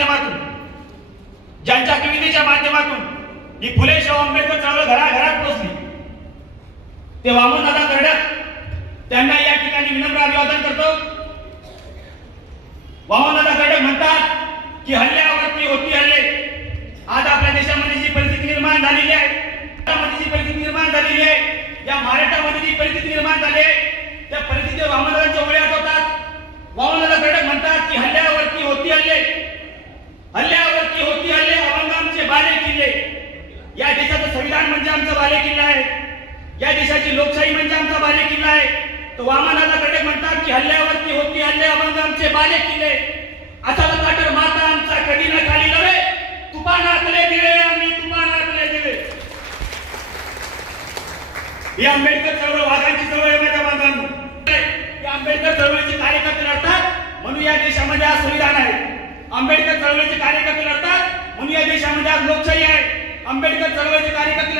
माध्यमातून ज्यांच्या कवितेच्या माध्यमातून ही फुले शाहू आंबेडकर चळवळ घराघरात पोहोचली. ते वामनदादा करडक त्यांना या ठिकाणी विनम्र अभिवादन करतो. वामनदादा करडक म्हणतात की हल्ल्यावरती होती हल्ले. आज आपल्या देशामध्ये जी परिस्थिती निर्माण झालेली आहे जी परिस्थिती निर्माण झालेली आहे या महाराष्ट्रामध्ये जी परिस्थिती निर्माण झाली आहे त्या परिस्थितीवर वामनदादांच्या ओळी आठवतात वामनदादा करडक म्हणतात की हल्ल्यावरती होती हल्ले हल्ल्यावरती होती हल्ले अभंग आमचे बाले किल्ले या देशाचं संविधान म्हणजे आमचा बाले किल्ला आहे. या देशाची लोकशाही म्हणजे आमचा बाले किल्ला आहे. तर वामनाला कडे म्हणतात की हल्ल्यावरती होती हल्ले अभंग आमचे बाले किल्ले. असा काटर माता आमचा कधी ना खाली नव्हे. तुपा नाचले दिले आम्ही तुपा नाचले दिले ही आंबेडकर चळवळ वाघांची चळवळ आहे माझ्या बांधवांनो. आंबेडकर चळवळीचे कार्यकर्ते लढतात म्हणून या देशामध्ये आज संविधान आहे. आंबेडकर चळवळीचे कार्यकर्ते लढतात म्हणून या देशामध्ये आज लोकशाही आहे. आंबेडकर चळवळीचे कार्यकर्ते